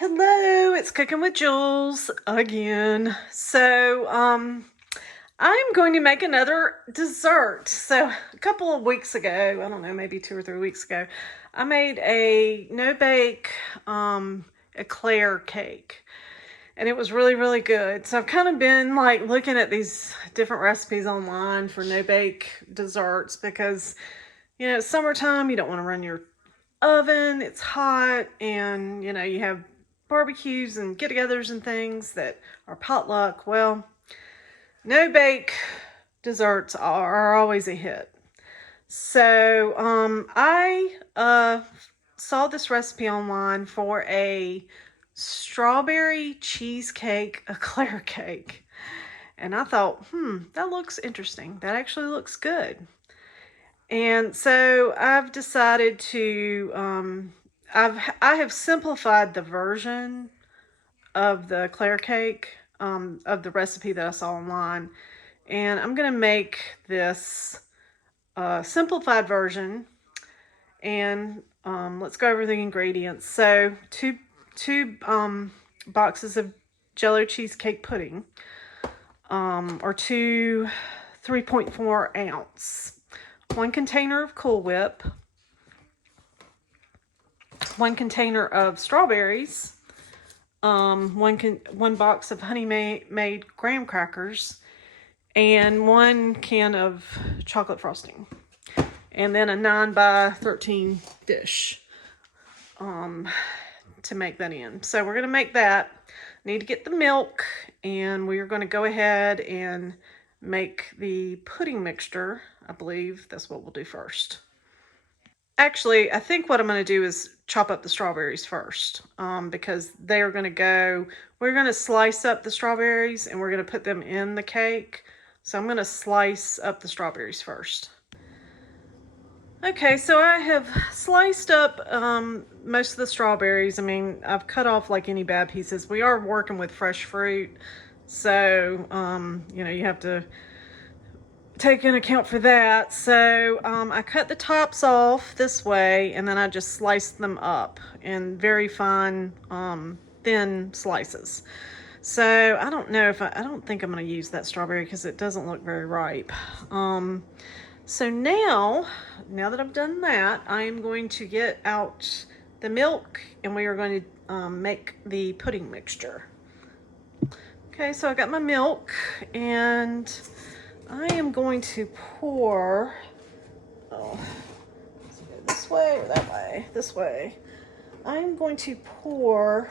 Hello, it's Cooking with Jules again. I'm going to make another dessert. So a couple of weeks ago, I don't know, maybe 2 or 3 weeks ago, I made a no-bake eclair cake. And it was really, really good. So I've kind of been like looking at these different recipes online for no-bake desserts because, it's summertime, you don't want to run your oven, it's hot, and you have barbecues and get-togethers and things that are potluck. Well, no bake desserts are always a hit. So I saw this recipe online for a strawberry cheesecake eclair cake, and I thought, that looks interesting. That actually looks good. And so I've decided to, I have simplified the version of the Eclair cake, of the recipe that I saw online. And I'm going to make this simplified version. And let's go over the ingredients. So two boxes of Jello cheesecake pudding, or two 3.4 ounce. 1 container of Cool Whip, 1 container of strawberries, one box of Honey Made graham crackers, and 1 can of chocolate frosting, and then a 9 by 13 dish to make that in. So we're going to make that. Need to get the milk, and we are going to go ahead and make the pudding mixture. I believe that's what we'll do first. Actually, I think what I'm going to do is chop up the strawberries first, because they are going to go, we're going to slice up the strawberries and we're going to put them in the cake. So I'm going to slice up the strawberries first. Okay, so I have sliced up most of the strawberries. I mean, I've cut off like any bad pieces. We are working with fresh fruit, so you have to take into account for that. So I cut the tops off this way, and then I just sliced them up in very fine, thin slices. So I don't know if I don't think I'm going to use that strawberry because it doesn't look very ripe. So now that I've done that, I am going to get out the milk, and we are going to make the pudding mixture. Okay, so I got my milk, and I am going to pour, let's go this way or that way? This way. I am going to pour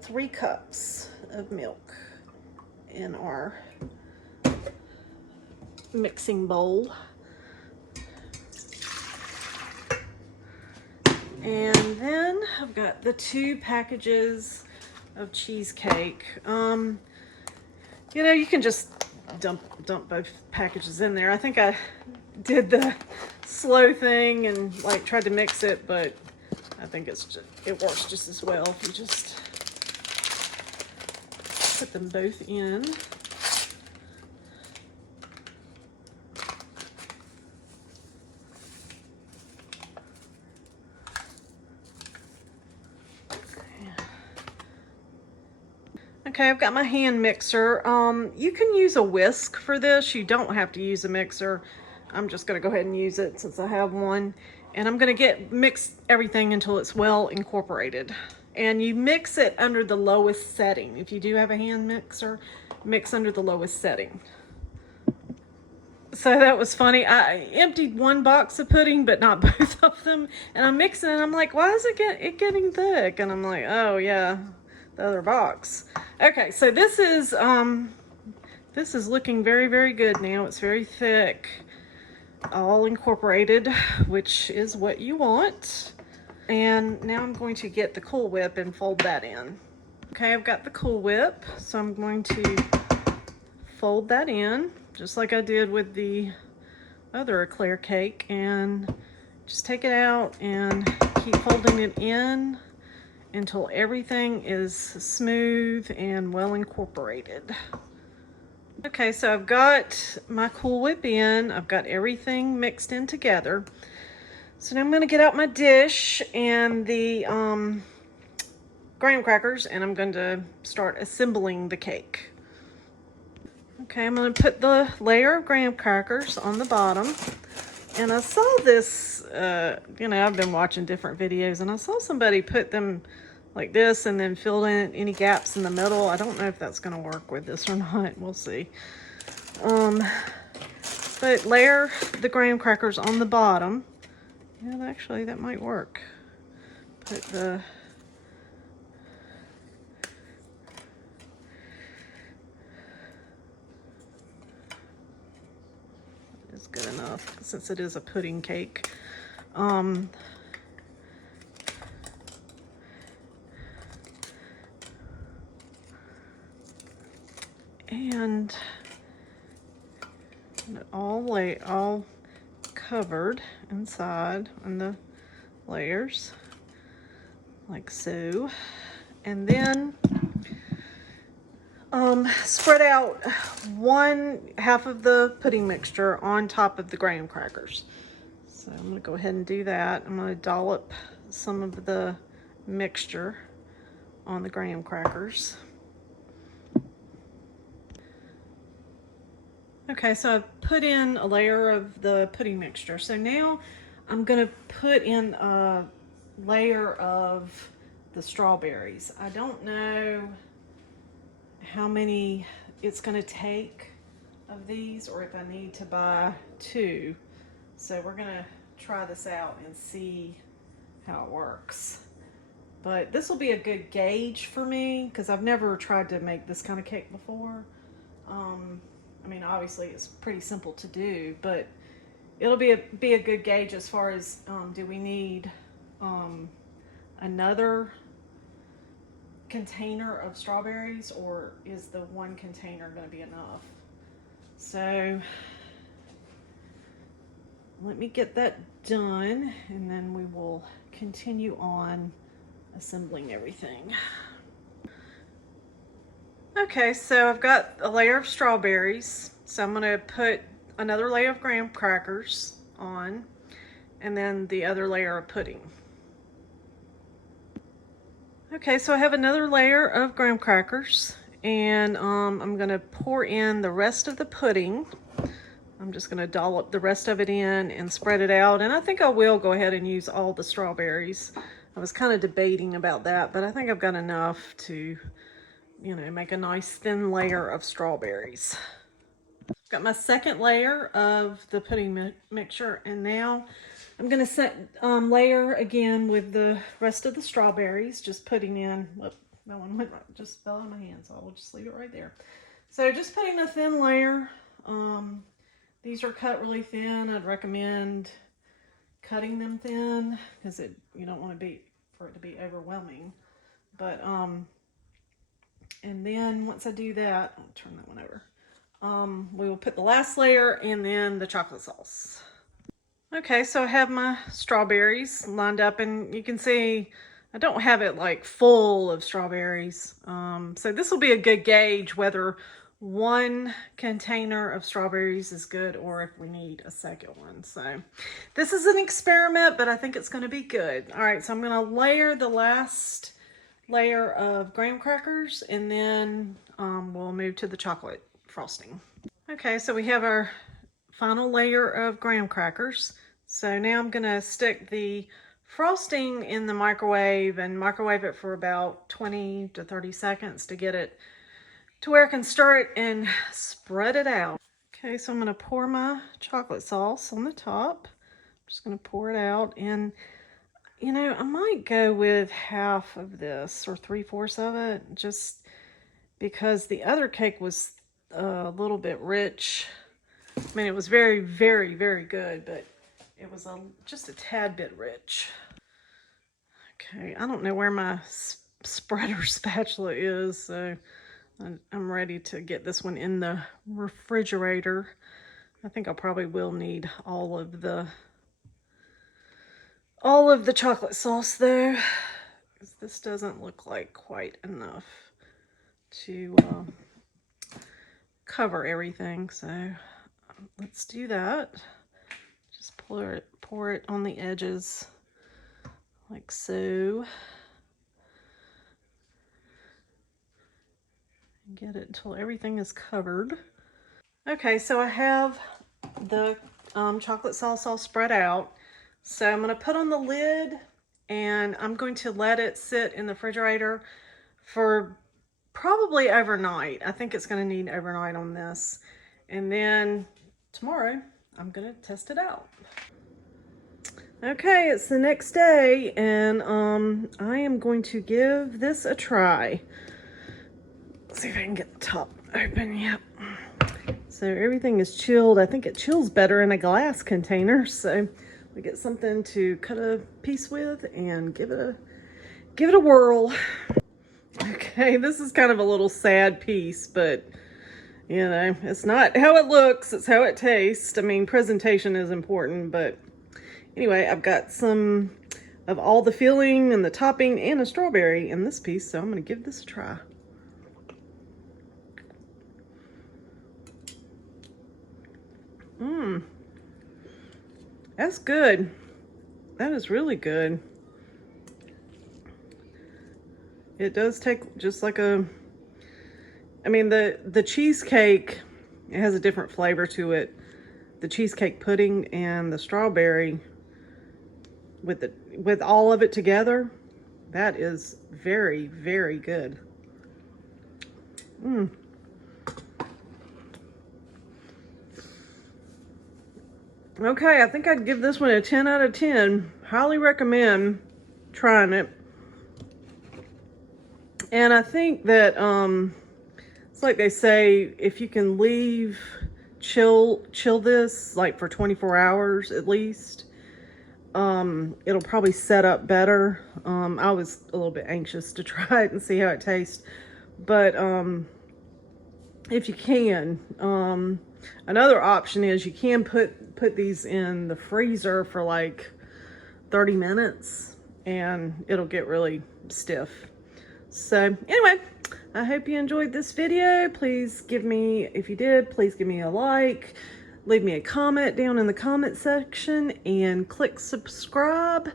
3 cups of milk in our mixing bowl. And then I've got the 2 packages of cheesecake. You can just dump both packages in there. I think I did the slow thing and like tried to mix it, but I think it works just as well if you just put them both in. Okay, I've got my hand mixer. You can use a whisk for this. You don't have to use a mixer. I'm just going to go ahead and use it since I have one. And I'm going to mix everything until it's well incorporated. And you mix it under the lowest setting. If you do have a hand mixer, mix under the lowest setting. So that was funny. I emptied 1 box of pudding, but not both of them. And I'm mixing it, and I'm like, why is it getting thick? And I'm like, oh yeah, the other box. Okay, so this is looking very, very good now. It's very thick, all incorporated, which is what you want. And now I'm going to get the Cool Whip and fold that in. Okay, I've got the Cool Whip, so I'm going to fold that in, just like I did with the other Eclair cake, and just take it out and keep folding it in until everything is smooth and well incorporated. Okay, so I've got my Cool Whip in. I've got everything mixed in together. So now I'm going to get out my dish and the graham crackers, and I'm going to start assembling the cake. Okay, I'm going to put the layer of graham crackers on the bottom. And I saw this, I've been watching different videos, and I saw somebody put them like this and then fill in any gaps in the middle. I don't know if that's going to work with this or not. We'll see. But layer the graham crackers on the bottom. Yeah, actually, that might work. Put the is good enough since it is a pudding cake. And all covered inside on the layers like so, and then spread out one half of the pudding mixture on top of the graham crackers. So I'm going to go ahead and do that. I'm going to dollop some of the mixture on the graham crackers. Okay, so I've put in a layer of the pudding mixture. So now I'm going to put in a layer of the strawberries. I don't know how many it's going to take of these or if I need to buy two. So we're going to try this out and see how it works. But this will be a good gauge for me because I've never tried to make this kind of cake before. I mean, obviously it's pretty simple to do, but it'll be a good gauge as far as do we need another container of strawberries, or is the one container going to be enough? So let me get that done, and then we will continue on assembling everything. Okay, so I've got a layer of strawberries. So I'm going to put another layer of graham crackers on, and then the other layer of pudding. Okay, so I have another layer of graham crackers, and I'm going to pour in the rest of the pudding. I'm just going to dollop the rest of it in and spread it out, and I think I will go ahead and use all the strawberries. I was kind of debating about that, but I think I've got enough to, make a nice thin layer of strawberries. Got my second layer of the pudding mixture, and now I'm going to layer again with the rest of the strawberries, just putting in, whoop, that one went right, just fell out of my hand, so I'll just leave it right there. So just putting a thin layer. These are cut really thin. I'd recommend cutting them thin because you don't want for it to be overwhelming. But and then once I do that, I'll turn that one over. We will put the last layer and then the chocolate sauce. Okay, so I have my strawberries lined up, and you can see I don't have it like full of strawberries. So this will be a good gauge whether one container of strawberries is good or if we need a second one. So this is an experiment, but I think it's going to be good. All right, so I'm going to layer the last layer of graham crackers, and then we'll move to the chocolate frosting. Okay, so we have our final layer of graham crackers. So now I'm going to stick the frosting in the microwave and microwave it for about 20 to 30 seconds to get it to where I can stir it and spread it out. Okay, so I'm going to pour my chocolate sauce on the top. I'm just going to pour it out, and I might go with half of this or 3/4 of it, just because the other cake was a little bit rich. I mean, it was very, very, very good, but it was just a tad bit rich. Okay, I don't know where my spreader spatula is, so I'm ready to get this one in the refrigerator. I think I probably will need all of the chocolate sauce though, because this doesn't look like quite enough to cover everything. So let's do that. Just pour it on the edges like so. Get it until everything is covered. Okay, so I have the chocolate sauce all spread out. So I'm going to put on the lid and I'm going to let it sit in the refrigerator for probably overnight. I think it's going to need overnight on this. And then tomorrow I'm going to test it out. Okay, it's the next day and I am going to give this a try. Let's see if I can get the top open. Yep. So everything is chilled. I think it chills better in a glass container. So we get something to cut a piece with and give it a whirl. Okay, this is kind of a little sad piece, but you know, it's not how it looks, it's how it tastes. I mean, presentation is important, but anyway, I've got some of all the filling and the topping and a strawberry in this piece, so I'm gonna give this a try. That's good. That is really good. It does take just like a, I mean, the cheesecake, it has a different flavor to it. The cheesecake pudding and the strawberry with all of it together, that is very, very good. Okay, I think I'd give this one a 10 out of 10. Highly recommend trying it. And I think that it's like they say, if you can chill this like for 24 hours at least, it'll probably set up better. I was a little bit anxious to try it and see how it tastes, but if you can, another option is you can put these in the freezer for like 30 minutes and it'll get really stiff. So anyway, I hope you enjoyed this video. Please give me, if you did, please give me a like, leave me a comment down in the comment section, and click subscribe.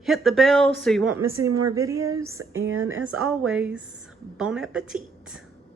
Hit the bell so you won't miss any more videos. And as always, bon appetit.